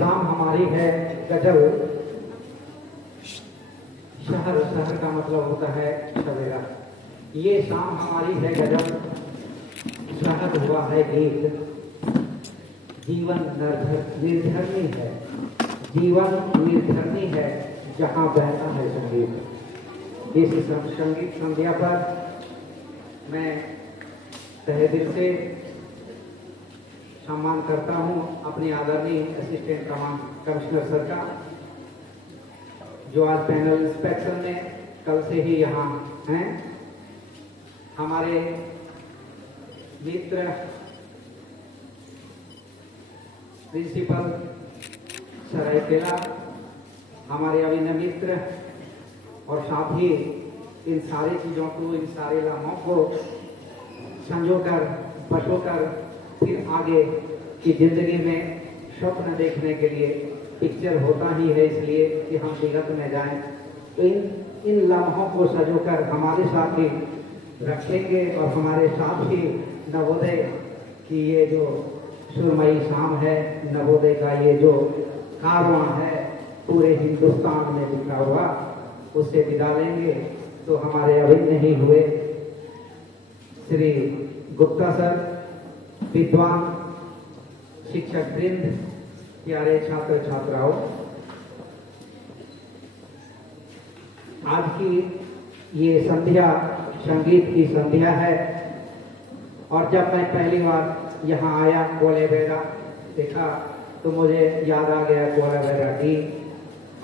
शाम हमारी है गजल। शहर शहर का मतलब होता है सवेरा। ये शाम हमारी है गजल, शहद हुआ है गीत। जीवन निर्धरनी है, जीवन निर्धरनी है, जहाँ बहता है संगीत। इस संगीत संध्या पर मैं तहे दिल से सम्मान करता हूँ अपने आदरणीय असिस्टेंट कमिश्नर सर का, जो आज पैनल इंस्पेक्शन में कल से ही यहाँ हैं। हमारे मित्र प्रिंसिपल सरायकेला, हमारे अभिनव मित्र, और साथ ही इन सारी चीज़ों को, इन सारे लम्हों को संजोकर बसोकर फिर आगे की जिंदगी में स्वप्न देखने के लिए पिक्चर होता ही है, इसलिए कि हम विगत में जाएं। तो इन लम्हों को सजोकर हमारे साथ ही रखेंगे और हमारे साथ ही नवोदय की ये जो सुरमई शाम है, नवोदय का ये जो कारवां है पूरे हिंदुस्तान में बिखरा हुआ, उससे विदा लेंगे। तो हमारे अभिन्न ही हुए श्री गुप्ता सर, विद्वान शिक्षक वृंद, प्यारे छात्र छात्राओं, आज की ये संध्या संगीत की संध्या है। और जब मैं पहली बार यहाँ आया, कोलावेरा देखा तो मुझे याद आ गया कोलावेरा डी,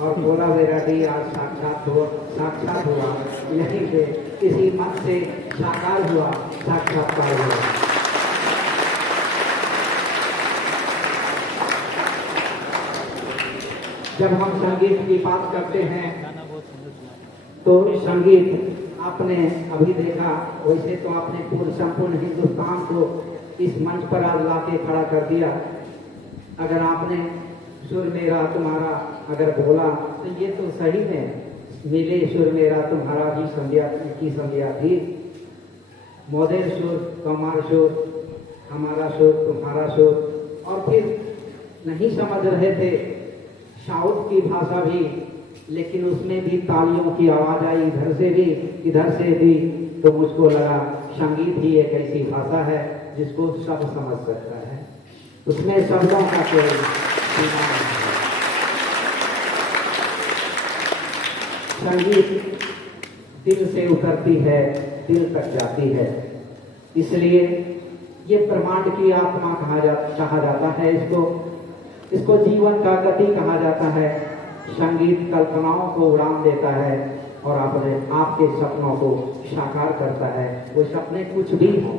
और कोलावेरा डी आज साक्षात हुआ यहीं पे, इसी मन से साकार हुआ, साक्षात्कार हुआ। जब हम संगीत की बात करते हैं तो संगीत आपने अभी देखा, वैसे तो आपने पूरे संपूर्ण हिंदुस्तान को इस मंच पर आज लाके खड़ा कर दिया। अगर आपने सुर मेरा तुम्हारा अगर बोला तो ये तो सही में मिले सुर मेरा तुम्हारा भी संध्या की संध्या थी। मोदेर सुर, कमार सुर, हमारा सुर, तुम्हारा सुर, और फिर नहीं समझ रहे थे साउथ की भाषा भी, लेकिन उसमें भी तालियों की आवाज आई, इधर से भी इधर से भी। तो मुझको लगा संगीत ही एक ऐसी भाषा है जिसको सब समझ सकता है, उसमें शब्दों का कोई सीमा नहीं है। संगीत दिल से उतरती है, दिल तक जाती है, इसलिए ये ब्रह्मांड की आत्मा कहा जाता है इसको जीवन का गति कहा जाता है। संगीत कल्पनाओं को उड़ान देता है और आपके सपनों को साकार करता है, वो सपने कुछ भी हो।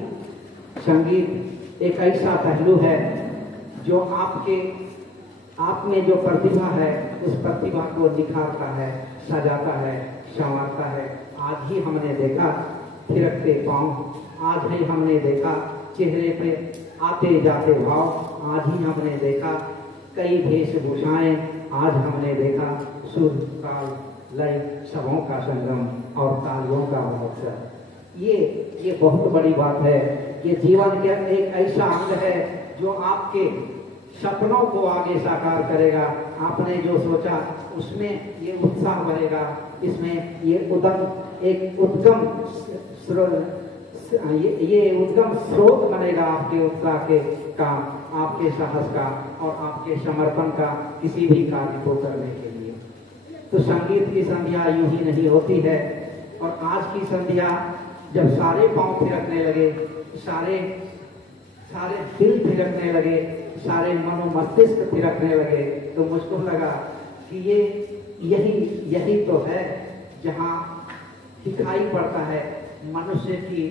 संगीत एक ऐसा पहलू है जो आप में जो प्रतिभा है उस प्रतिभा को निखारता है, सजाता है, संवारता है। आज ही हमने देखा थिरकते पांव, आज ही हमने देखा चेहरे पे आते जाते भाव, आज ही हमने देखा कई वेशभूषाएं, आज हमने देखा सुर ताल लय सबों का संगम और तालियों का महोत्सव। ये बहुत बड़ी बात है। ये जीवन के एक ऐसा अंग है जो आपके सपनों को आगे साकार करेगा। आपने जो सोचा उसमें ये उत्साह बढ़ेगा, इसमें ये उद्गम स्रोत बनेगा आपके उत्साह का, आपके साहस का और आपके समर्पण का किसी भी कार्य को करने के लिए। तो संगीत की संध्या यूं ही नहीं होती है। और आज की संध्या जब सारे पांव थिरकने लगे, सारे दिल थिरकने लगे, सारे मनोमस्तिष्क थिरकने लगे, तो मुझको लगा कि यही तो है जहाँ दिखाई पड़ता है मनुष्य की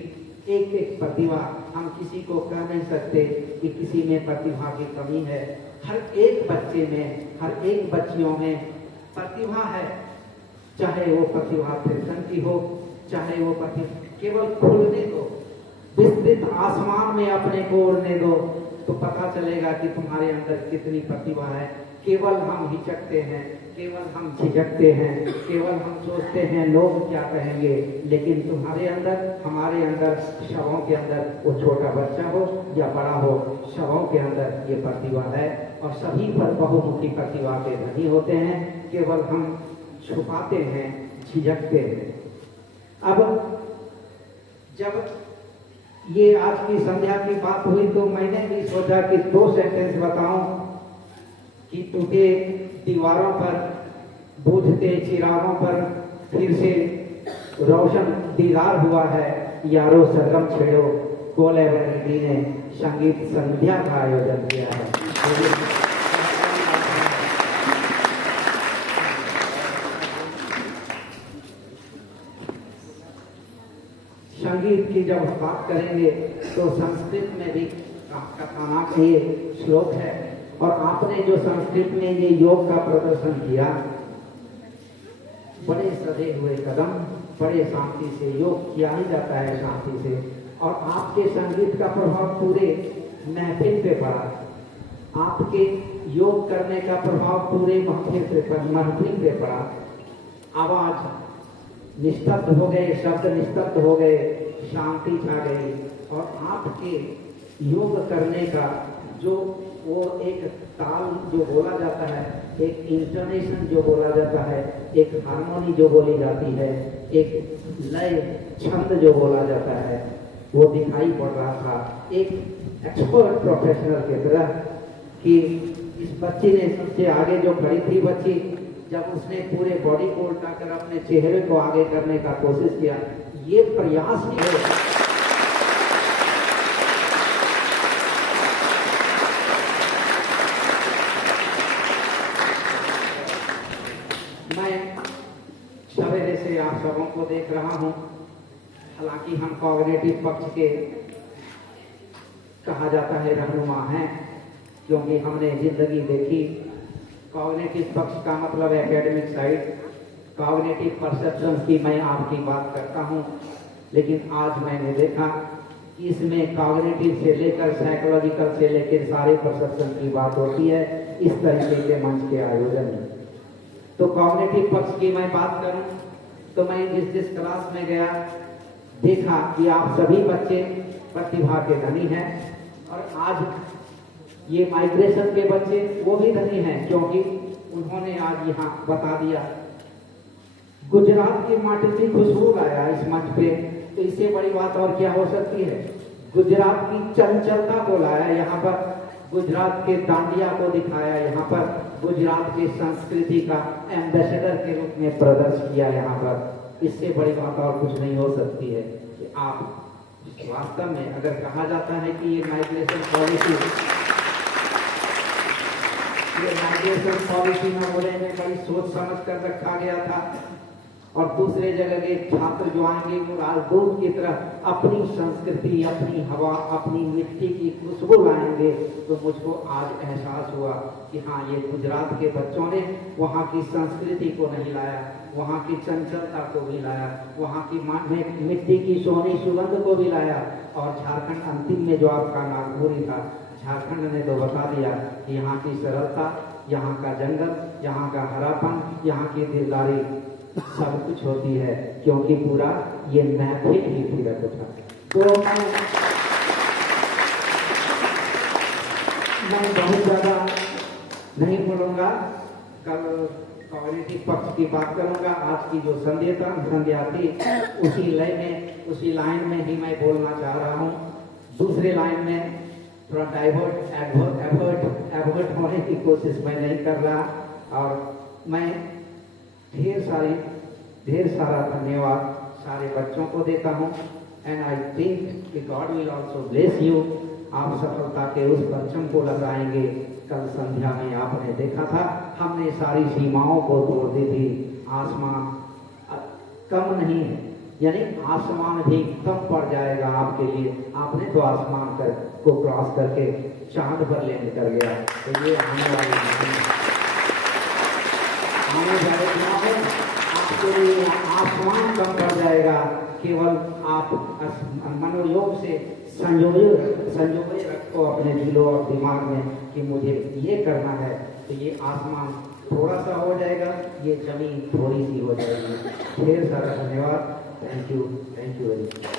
एक एक प्रतिभा। हम किसी को कह नहीं सकते कि किसी में प्रतिभा की कमी है। हर एक बच्चे में, हर एक बच्चियों में प्रतिभा है, चाहे वो प्रतिभा फिरकन की हो, चाहे वो प्रतिभा केवल खुलने दो, विस्तृत आसमान में अपने को उड़ने दो, तो पता चलेगा कि तुम्हारे अंदर कितनी प्रतिभा है। केवल हम हिचकते हैं, केवल हम झिझकते हैं, केवल हम सोचते हैं लोग क्या कहेंगे, लेकिन तुम्हारे अंदर, हमारे अंदर, शवों के अंदर, वो छोटा बच्चा हो या बड़ा हो, शवों के अंदर ये प्रतिभा है। और सभी पर बहुमुखी प्रतिभा के धनी होते हैं, केवल हम छुपाते हैं, झिझकते हैं। अब जब ये आज की संध्या की बात हुई तो मैंने भी सोचा कि 2 सेंटेंस बताऊं कि टूटे दीवारों पर, बुझते चिरागों पर फिर से रोशन दीदार हुआ है। यारो सरगम छेड़ो, कोलैबोरेटरी ने संगीत संध्या का आयोजन किया है। संगीत की जब बात करेंगे तो संस्कृत में भी कथानक ये श्लोक है, और आपने जो संस्कृत में ये योग का प्रदर्शन किया, बड़े सधे हुए कदम, बड़े शांति से योग किया ही जाता है, शांति से, और आपके संगीत का प्रभाव पूरे महफिल पे पड़ा, आपके योग करने का प्रभाव पूरे महफिल पे पड़ा। आवाज निस्तब्ध हो गए, शब्द निस्तब्ध हो गए, शांति छा गई, और आपके योग करने का जो वो एक ताल जो बोला जाता है, एक इंटोनेशन जो बोला जाता है, एक हारमोनी जो बोली जाती है, एक लय छंद जो बोला जाता है, वो दिखाई पड़ रहा था एक एक्सपर्ट प्रोफेशनल की तरह। कि इस बच्ची ने सबसे आगे जो खड़ी थी बच्ची, जब उसने पूरे बॉडी को उल्टाकर अपने चेहरे को आगे करने का कोशिश किया, ये प्रयास नहीं है। मैं सवेरे से आप सबों को देख रहा हूं, हालांकि हम कॉग्निटिव पक्ष के कहा जाता है रहनुमा हैं, क्योंकि हमने जिंदगी देखी। कॉग्निटिव पक्ष का मतलब एकेडमिक साइड, कॉग्निटिव परसेप्शन की मैं आपकी बात करता हूं, लेकिन आज मैंने देखा कि इसमें कॉग्निटिव से लेकर साइकोलॉजिकल से लेकर सारे परसेप्शन की बात होती है इस तरीके के मंच के आयोजन में। तो कॉग्निटिव पक्ष की मैं बात करूं तो मैं जिस क्लास में गया, देखा कि आप सभी बच्चे प्रतिभा के धनी हैं, और आज ये माइग्रेशन के बच्चे वो भी धनी हैं, क्योंकि उन्होंने आज यहाँ बता दिया। गुजरात की माटी की खुशबू लाया इस मंच पे, तो इससे बड़ी बात और क्या हो सकती है। गुजरात की चंचलता को लाया यहाँ पर, गुजरात के दांडिया को दिखाया यहाँ पर, गुजरात की संस्कृति का एम्बेसडर के रूप में प्रदर्शन किया यहाँ पर। इससे बड़ी बात और कुछ नहीं हो सकती है कि आप वास्तव में, अगर कहा जाता है कि ये माइग्रेशन पॉलिसी में बोले में बड़ी सोच समझ कर रखा गया था, और दूसरे जगह के छात्र जो आएंगे वो राजदूत की तरह अपनी संस्कृति, अपनी हवा, अपनी मिट्टी की खुशबू लाएंगे। तो मुझको आज एहसास हुआ कि हाँ, ये गुजरात के बच्चों ने वहाँ की संस्कृति को नहीं लाया, वहाँ की चंचलता को भी लाया, वहाँ की मिट्टी की सोनी सुगंध को भी लाया। और झारखंड अंतिम में जो आपका नागपुरी था, झारखंड ने तो बता दिया कि यहाँ की सरलता, यहाँ का जंगल, यहाँ का हरापन, यहाँ की दिलदारी सब कुछ होती है, क्योंकि पूरा ये महफिल ही फिरत था। तो मैं बहुत ज्यादा नहीं बोलूंगा, कल कॉग्निटिव पक्ष की बात करूंगा। आज की जो संध्या थी उसी लय में, उसी लाइन में ही मैं बोलना चाह रहा हूँ। दूसरे लाइन में थोड़ा एवर्ट होने की कोशिश मैं नहीं कर रहा, और मैं ढेर सारा धन्यवाद सारे बच्चों को देता हूँ। एंड आई थिंक कि God will also bless you. आप सफलता के उस परचम को लगाएंगे। कल संध्या में आपने देखा था, हमने सारी सीमाओं को तोड़ दी थी। आसमान कम नहीं है, यानी आसमान भी कम पड़ जाएगा आपके लिए। आपने तो आसमान को क्रॉस करके चांद पर ले निकल गया। तो ये आने वाले आपके लिए आसमान कम पड़ जाएगा। केवल आप मनोयोग से संजोए रखो अपने दिलों और दिमाग में कि मुझे ये करना है, तो ये आसमान थोड़ा सा हो जाएगा, ये जमीन थोड़ी सी हो जाएगी। ढेर सारा धन्यवाद। Thank you very much.